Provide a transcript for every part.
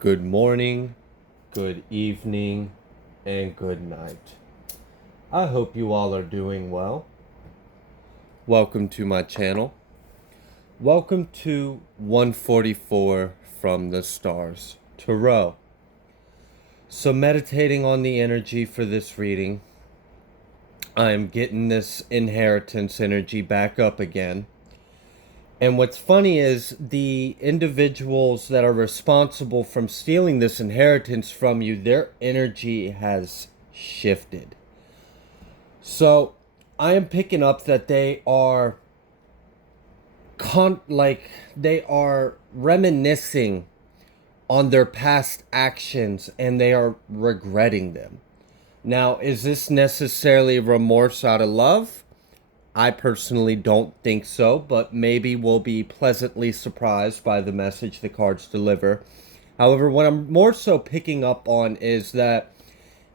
Good morning, good evening, and good night. I hope you all are doing well. Welcome to my channel. Welcome to 144 from the Stars Tarot. So, meditating on the energy for this reading, I am getting this inheritance energy back up again. And what's funny is the individuals that are responsible from stealing this inheritance from you, their energy has shifted. So I am picking up that they are they are reminiscing on their past actions and they are regretting them. Now, is this necessarily remorse out of love? I personally don't think so, but maybe we'll be pleasantly surprised by the message the cards deliver. However, what I'm more so picking up on is that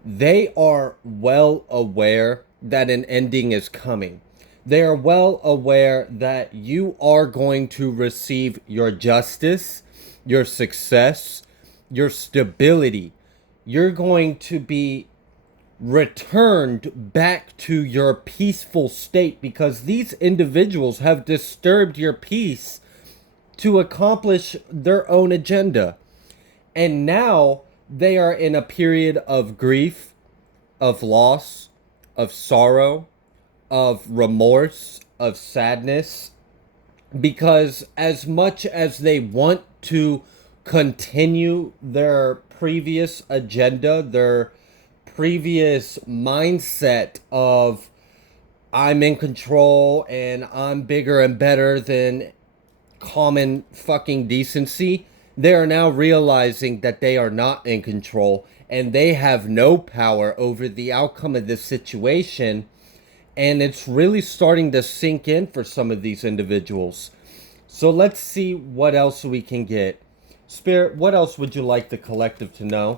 they are well aware that an ending is coming. They are well aware that you are going to receive your justice, your success, your stability. You're going to be returned back to your peaceful state because these individuals have disturbed your peace to accomplish their own agenda. And now they are in a period of grief, of loss, of sorrow, of remorse, of sadness, because as much as they want to continue their previous agenda, their previous mindset of I'm in control and I'm bigger and better than common fucking decency, they are now realizing that they are not in control and they have no power over the outcome of this situation. And it's really starting to sink in for some of these individuals. So let's see what else we can get. Spirit, what else would you like the collective to know?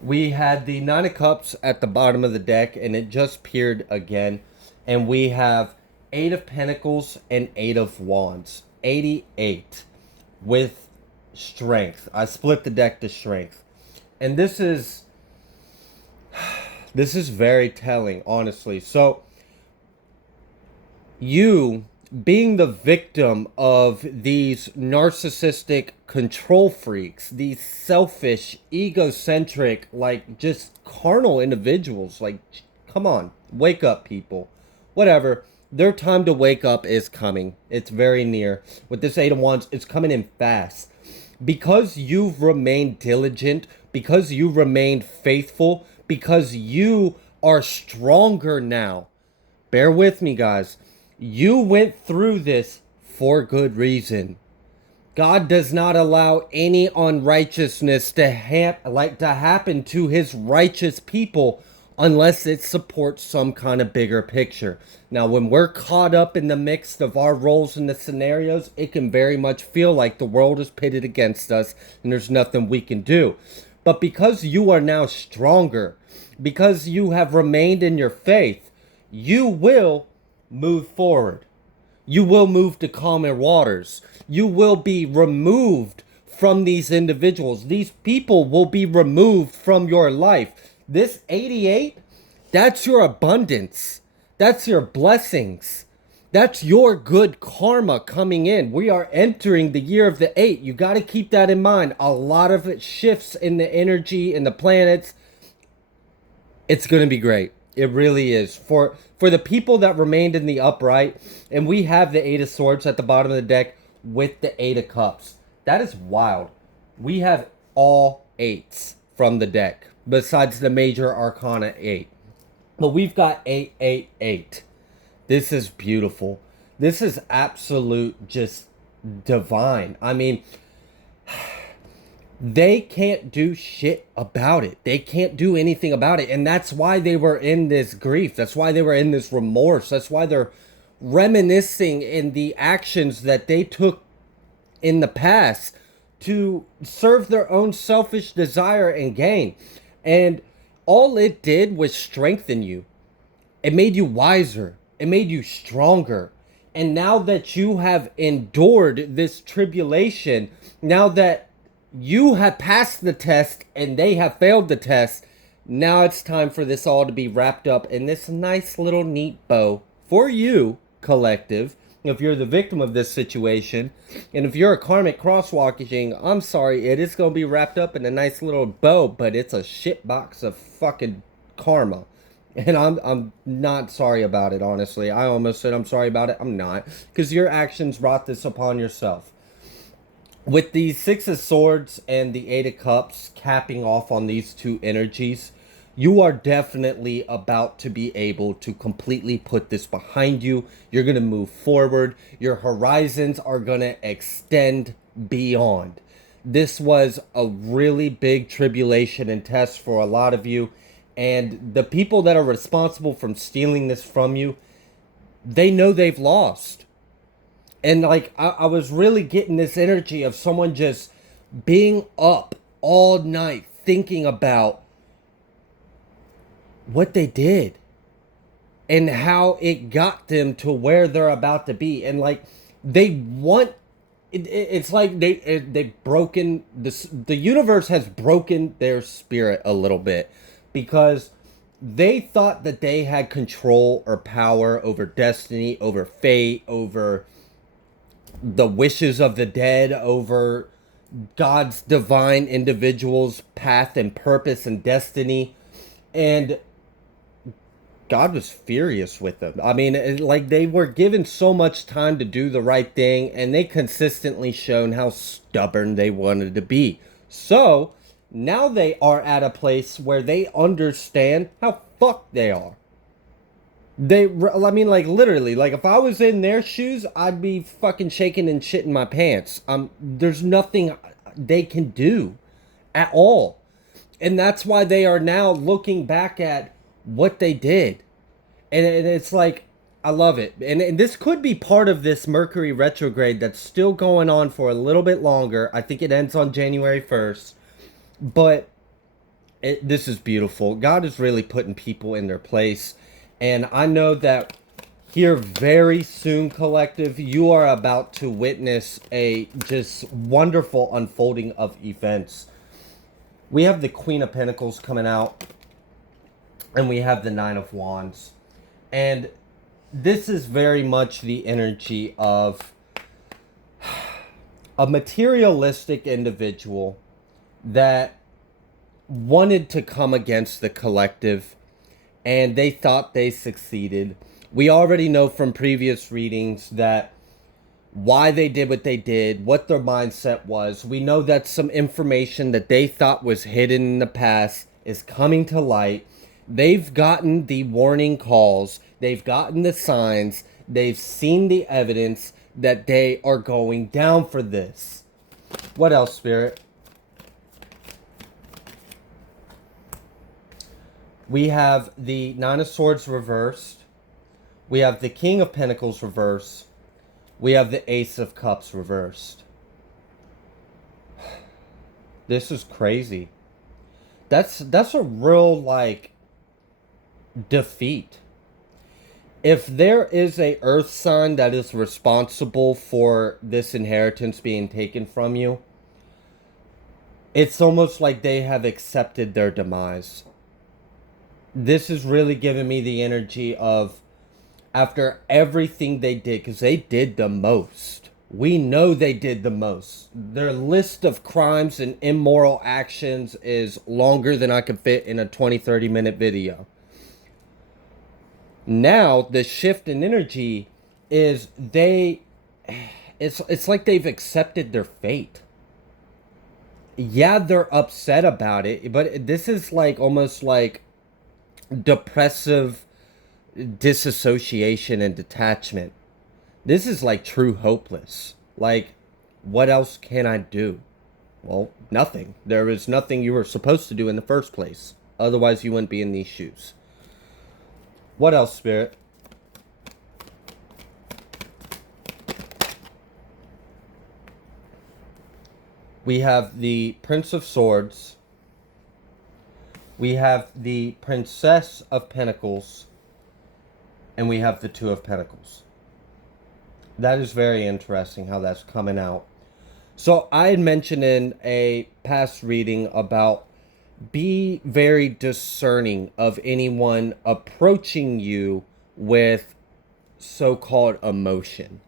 We had the Nine of Cups at the bottom of the deck, and it just appeared again. And we have Eight of Pentacles and Eight of Wands. 88 with strength. I split the deck to strength. And this is very telling, honestly. So, you being the victim of these narcissistic control freaks, these selfish, egocentric, like just carnal individuals, like, come on, wake up, people. Whatever. Their time to wake up is coming. It's very near. With this Eight of Wands, it's coming in fast. Because you've remained diligent, because you remained faithful, because you are stronger now. Bear with me, guys. You went through this for good reason. God does not allow any unrighteousness to happen to his righteous people unless it supports some kind of bigger picture. Now, when we're caught up in the mix of our roles in the scenarios, it can very much feel like the world is pitted against us and there's nothing we can do. But because you are now stronger, because you have remained in your faith, you will move forward. You will move to calmer waters. You will be removed from these individuals. These people will be removed from your life. This 88, that's your abundance. That's your blessings. That's your good karma coming in. We are entering the year of the 8. You got to keep that in mind. A lot of it shifts in the energy, in the planets. It's going to be great. It really is. For the people that remained in the upright, and we have the Eight of Swords at the bottom of the deck with the Eight of Cups. That is wild. We have all eights from the deck, besides the major arcana 8. But we've got 888. This is beautiful. This is absolute just divine. I mean, they can't do shit about it. They can't do anything about it. And that's why they were in this grief. That's why they were in this remorse. That's why they're reminiscing in the actions that they took in the past to serve their own selfish desire and gain. And all it did was strengthen you. It made you wiser. It made you stronger. And now that you have endured this tribulation, now that you have passed the test and they have failed the test, now it's time for this all to be wrapped up in this nice little neat bow for you, collective. If you're the victim of this situation, and if you're a karmic crosswalking, I'm sorry, it is going to be wrapped up in a nice little bow, but it's a shit box of fucking karma. And I'm not sorry about it, honestly. I almost said I'm sorry about it. I'm not. Because your actions brought this upon yourself. With the Six of Swords and the Eight of Cups capping off on these two energies, you are definitely about to be able to completely put this behind you. You're going to move forward. Your horizons are going to extend beyond. This was a really big tribulation and test for a lot of you. And the people that are responsible from stealing this from you, they know they've lost. And like, I was really getting this energy of someone just being up all night thinking about what they did and how it got them to where they're about to be. And like, they want it's like they've broken this. The universe has broken their spirit a little bit, because they thought that they had control or power over destiny, over fate, over the wishes of the dead, over God's divine individual's path and purpose and destiny. And God was furious with them. I mean, like, they were given so much time to do the right thing, and they consistently shown how stubborn they wanted to be. So now they are at a place where they understand how fucked they are. I mean, like, literally, like, if I was in their shoes, I'd be fucking shaking and shitting my pants. There's nothing they can do at all. And that's why they are now looking back at what they did. And it's like, I love it. And this could be part of this Mercury retrograde that's still going on for a little bit longer. I think it ends on January 1st. But this is beautiful. God is really putting people in their place. And I know that here very soon, collective, you are about to witness a just wonderful unfolding of events. We have the Queen of Pentacles coming out, and we have the Nine of Wands. And this is very much the energy of a materialistic individual that wanted to come against the collective, and they thought they succeeded. We already know from previous readings that why they did what they did, what their mindset was. We know that some information that they thought was hidden in the past is coming to light. They've gotten the warning calls. They've gotten the signs. They've seen the evidence that they are going down for this. What else, Spirit? We have the Nine of Swords reversed. We have the King of Pentacles reversed. We have the Ace of Cups reversed. This is crazy. That's a real, like, defeat. If there is a earth sign that is responsible for this inheritance being taken from you, it's almost like they have accepted their demise. This is really giving me the energy of, after everything they did, because they did the most. We know they did the most. Their list of crimes and immoral actions is longer than I could fit in a 20-30 minute video. Now, the shift in energy is it's like they've accepted their fate. Yeah, they're upset about it, but this is like almost like depressive disassociation and detachment. This is like true hopeless. Like, what else can I do? Well, nothing. There is nothing you were supposed to do in the first place. Otherwise, you wouldn't be in these shoes. What else, Spirit? We have the Prince of Swords. We have the Princess of Pentacles. And we have the Two of Pentacles. That is very interesting how that's coming out. So I had mentioned in a past reading about be very discerning of anyone approaching you with so-called emotion.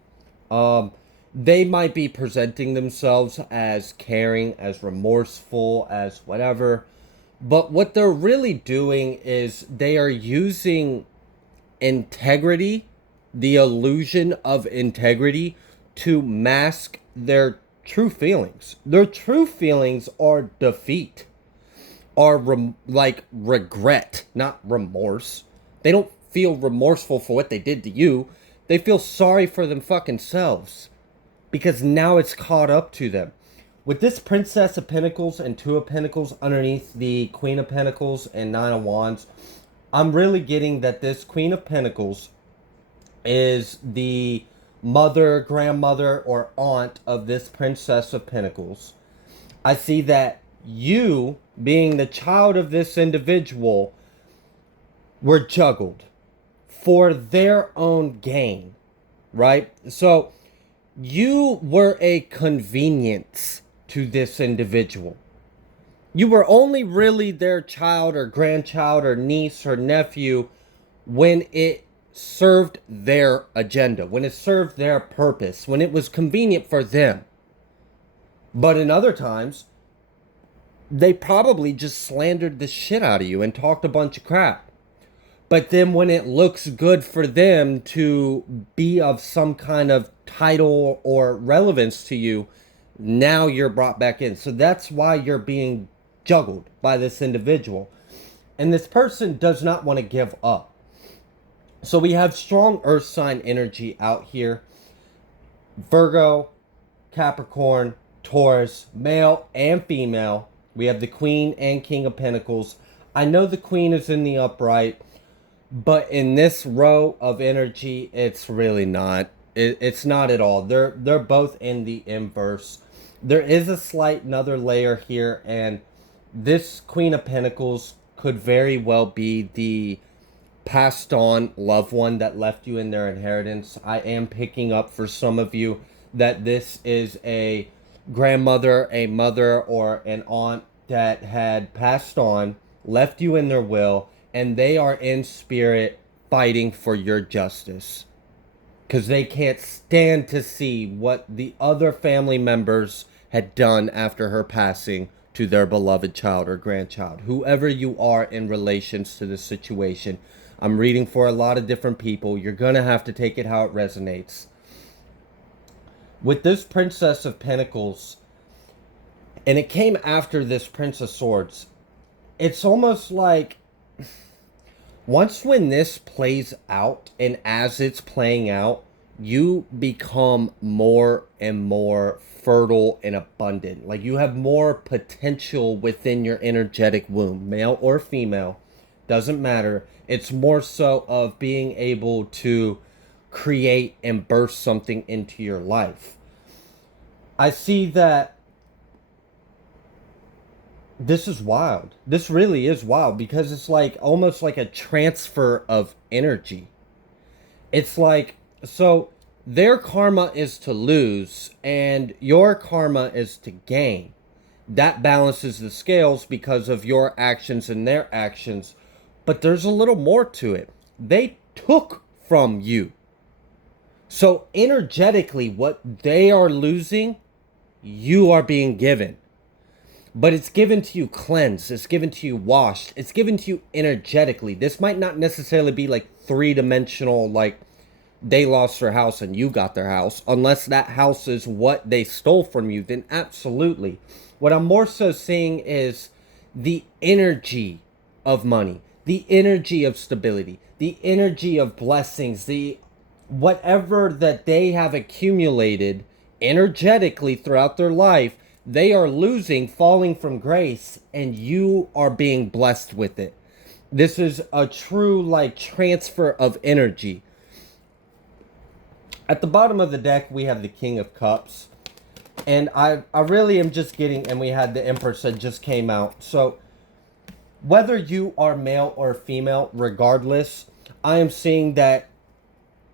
Um, they might be presenting themselves as caring, as remorseful, as whatever, but what they're really doing is they are using integrity, the illusion of integrity, to mask their true feelings. Their true feelings are defeat, are like regret, not remorse. They don't feel remorseful for what they did to you. They feel sorry for them fucking selves because now it's caught up to them. With this Princess of Pentacles and Two of Pentacles underneath the Queen of Pentacles and Nine of Wands, I'm really getting that this Queen of Pentacles is the mother, grandmother, or aunt of this Princess of Pentacles. I see that you, being the child of this individual, were juggled for their own gain, right? So you were a convenience to this individual. You were only really their child or grandchild or niece or nephew when it served their agenda, when it served their purpose, when it was convenient for them. But in other times, they probably just slandered the shit out of you and talked a bunch of crap. But then when it looks good for them to be of some kind of title or relevance to you, now you're brought back in. So that's why you're being juggled by this individual. And this person does not want to give up. So we have strong earth sign energy out here. Virgo, Capricorn, Taurus, male and female. We have the Queen and King of Pentacles. I know the Queen is in the upright, but in this row of energy, it's really not. It's not at all. They're both in the inverse. There is a slight another layer here, and this Queen of Pentacles could very well be the passed on loved one that left you in their inheritance. I am picking up for some of you that this is a grandmother, a mother, or an aunt that had passed on, left you in their will, and they are in spirit fighting for your justice. Because they can't stand to see what the other family members had done after her passing to their beloved child or grandchild. Whoever you are in relations to this situation, I'm reading for a lot of different people. You're going to have to take it how it resonates. With this Princess of Pentacles, and it came after this Prince of Swords, it's almost like once when this plays out and as it's playing out, you become more and more fertile and abundant. Like you have more potential within your energetic womb, male or female, doesn't matter. It's more so of being able to create and burst something into your life. I see that this is wild. This really is wild because it's like almost like a transfer of energy. It's like, so their karma is to lose and your karma is to gain. That balances the scales because of your actions and their actions. But there's a little more to it. They took from you. So energetically, what they are losing, you are being given. But it's given to you cleansed. It's given to you washed. It's given to you energetically. This might not necessarily be like three-dimensional, like they lost their house and you got their house. Unless that house is what they stole from you, then absolutely. What I'm more so seeing is the energy of money, the energy of stability, the energy of blessings, the whatever that they have accumulated energetically throughout their life, they are losing, falling from grace, and you are being blessed with it. This is a true like transfer of energy. At the bottom of the deck, we have the King of Cups. And I really am just getting, and we had the Empress that just came out. So whether you are male or female, regardless, I am seeing that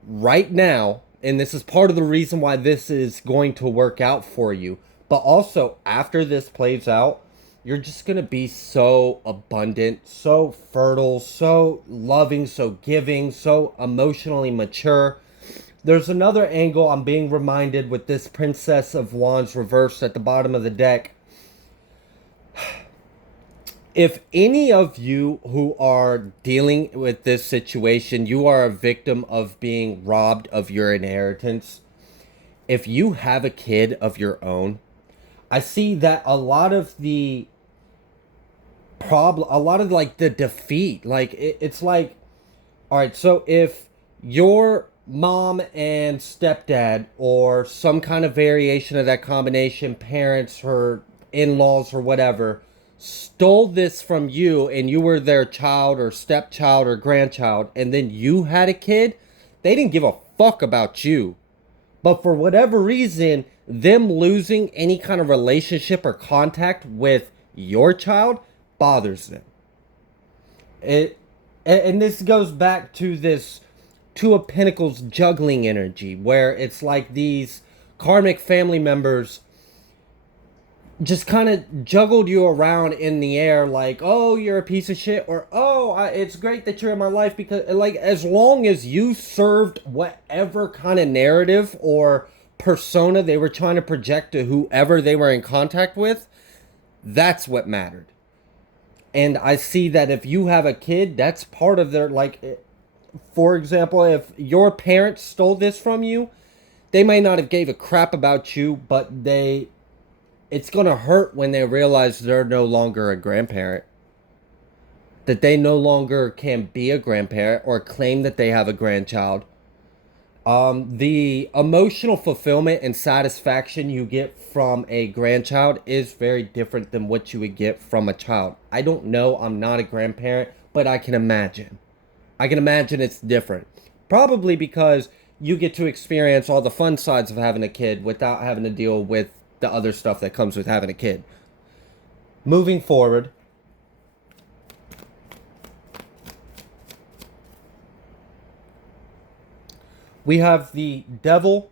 right now, and this is part of the reason why this is going to work out for you. But also, after this plays out, you're just going to be so abundant, so fertile, so loving, so giving, so emotionally mature. There's another angle I'm being reminded with this Princess of Wands reversed at the bottom of the deck. If any of you who are dealing with this situation, you are a victim of being robbed of your inheritance. If you have a kid of your own, I see that a lot of the problem, a lot of like the defeat, like it's like, all right, so if your mom and stepdad or some kind of variation of that combination, parents or in-laws or whatever, stole this from you and you were their child or stepchild or grandchild and then you had a kid, they didn't give a fuck about you. But for whatever reason, them losing any kind of relationship or contact with your child bothers them. And this goes back to this Two of Pentacles juggling energy, where it's like these karmic family members just kind of juggled you around in the air, like, oh, you're a piece of shit, or oh, it's great that you're in my life, because like as long as you served whatever kind of narrative or persona they were trying to project to whoever they were in contact with, that's what mattered. And I see that if you have a kid, that's part of their, like, for example, if your parents stole this from you, they may not have gave a crap about you, but it's going to hurt when they realize they're no longer a grandparent. That they no longer can be a grandparent or claim that they have a grandchild. The emotional fulfillment and satisfaction you get from a grandchild is very different than what you would get from a child. I don't know, I'm not a grandparent, but I can imagine. I can imagine it's different. Probably because you get to experience all the fun sides of having a kid without having to deal with the other stuff that comes with having a kid. Moving forward, we have the Devil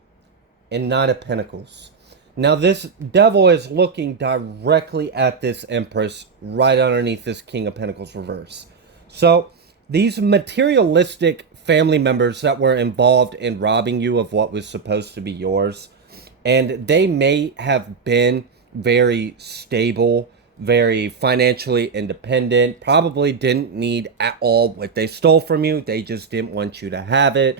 and Knight of Pentacles. Now this Devil is looking directly at this Empress right underneath this King of Pentacles reverse. So these materialistic family members that were involved in robbing you of what was supposed to be yours, and they may have been very stable, very financially independent, probably didn't need at all what they stole from you. They just didn't want you to have it.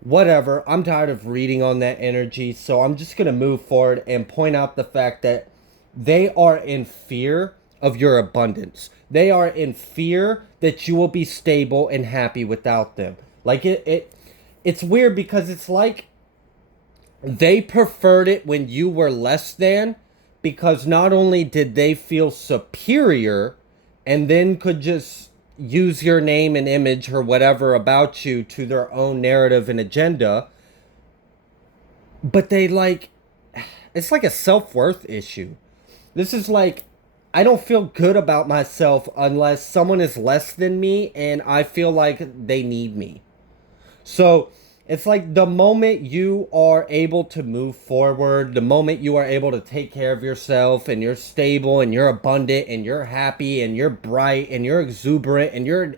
Whatever, I'm tired of reading on that energy, so I'm just going to move forward and point out the fact that they are in fear of your abundance. They are in fear that you will be stable and happy without them. Like it's weird because it's like they preferred it when you were less than, because not only did they feel superior and then could just use your name and image or whatever about you to their own narrative and agenda, but they like, it's like a self-worth issue. This is like, I don't feel good about myself unless someone is less than me and I feel like they need me. So it's like the moment you are able to move forward, the moment you are able to take care of yourself and you're stable and you're abundant and you're happy and you're bright and you're exuberant and you're an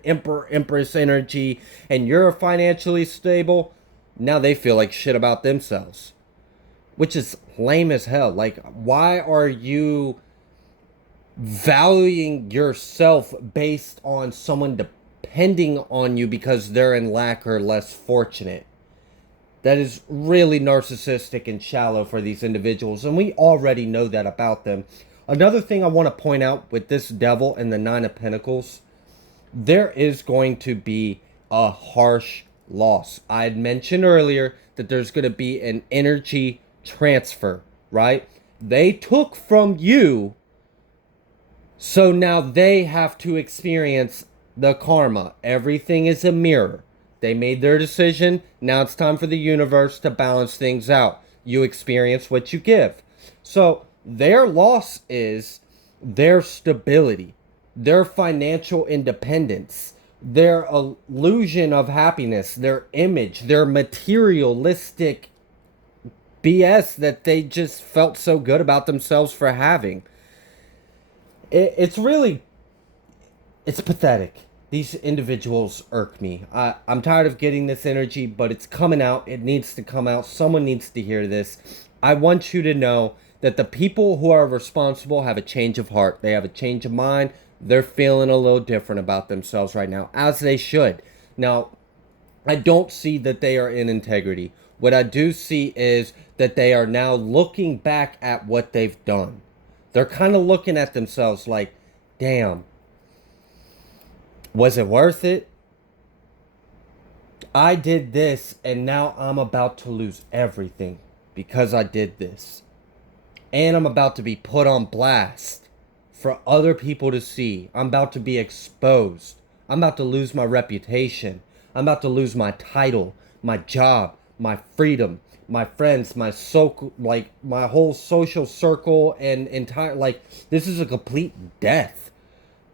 empress energy and you're financially stable, now they feel like shit about themselves, which is lame as hell. Like, why are you valuing yourself based on someone depending on you because they're in lack or less fortunate? That is really narcissistic and shallow for these individuals, and we already know that about them. Another thing I want to point out with this Devil and the Nine of Pentacles, there is going to be a harsh loss. I had mentioned earlier that there's going to be an energy transfer, right? They took from you, so now they have to experience the karma. Everything is a mirror. They made their decision. Now it's time for the universe to balance things out. You experience what you give. So their loss is their stability, their financial independence, their illusion of happiness, their image, their materialistic BS that they just felt so good about themselves for having. It's really, it's pathetic. These individuals irk me. I'm tired of getting this energy, but it's coming out. It needs to come out. Someone needs to hear this. I want you to know that the people who are responsible have a change of heart. They have a change of mind. They're feeling a little different about themselves right now, as they should. Now, I don't see that they are in integrity. What I do see is that they are now looking back at what they've done. They're kind of looking at themselves like, damn, was it worth it? I did this and now I'm about to lose everything because I did this. And I'm about to be put on blast for other people to see. I'm about to be exposed. I'm about to lose my reputation. I'm about to lose my title, my job, my freedom, my friends, my whole social circle and entire, this is a complete death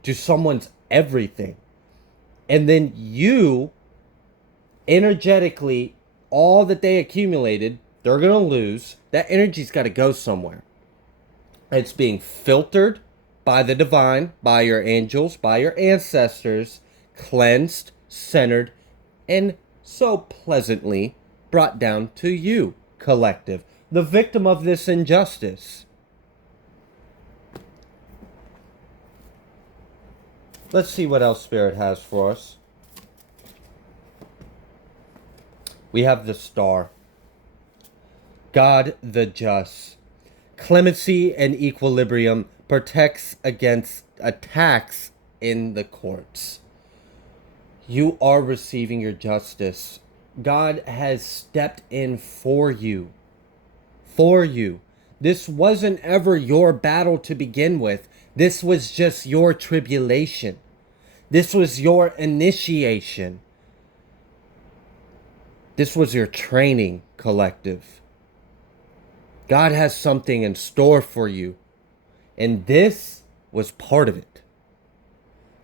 to someone's everything. And then you, energetically, all that they accumulated, they're going to lose. That energy's got to go somewhere. It's being filtered by the divine, by your angels, by your ancestors, cleansed, centered, and so pleasantly brought down to you, collective, the victim of this injustice. Let's see what else Spirit has for us. We have the Star. God the just. Clemency and equilibrium protects against attacks in the courts. You are receiving your justice. God has stepped in for you. For you. This wasn't ever your battle to begin with. This was just your tribulation. This was your initiation. This was your training, collective. God has something in store for you. And this was part of it.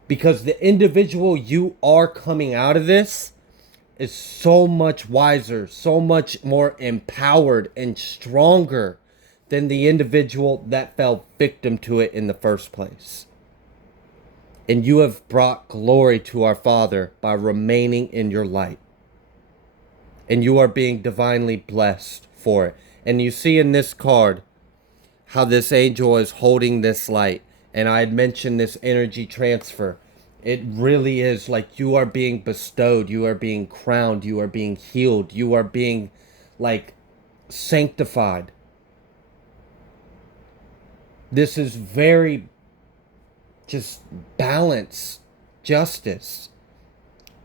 Because the individual you are coming out of this is so much wiser, so much more empowered and stronger than the individual that fell victim to it in the first place. And you have brought glory to our Father by remaining in your light. And you are being divinely blessed for it. And you see in this card how this angel is holding this light. And I had mentioned this energy transfer. It really is like you are being bestowed. You are being crowned. You are being healed. You are being sanctified. This is very just balance, justice.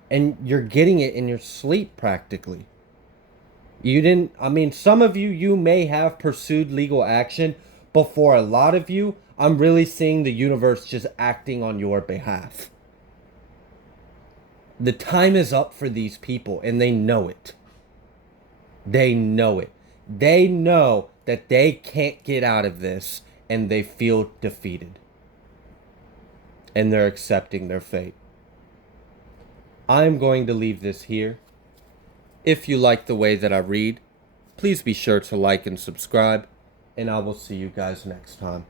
And you're getting it in your sleep practically. You didn't, some of you may have pursued legal action, but for a lot of you, I'm really seeing the universe just acting on your behalf. The time is up for these people, and they know it. They know it. They know that they can't get out of this, and they feel defeated. And they're accepting their fate. I'm going to leave this here. If you like the way that I read, please be sure to like and subscribe, and I will see you guys next time.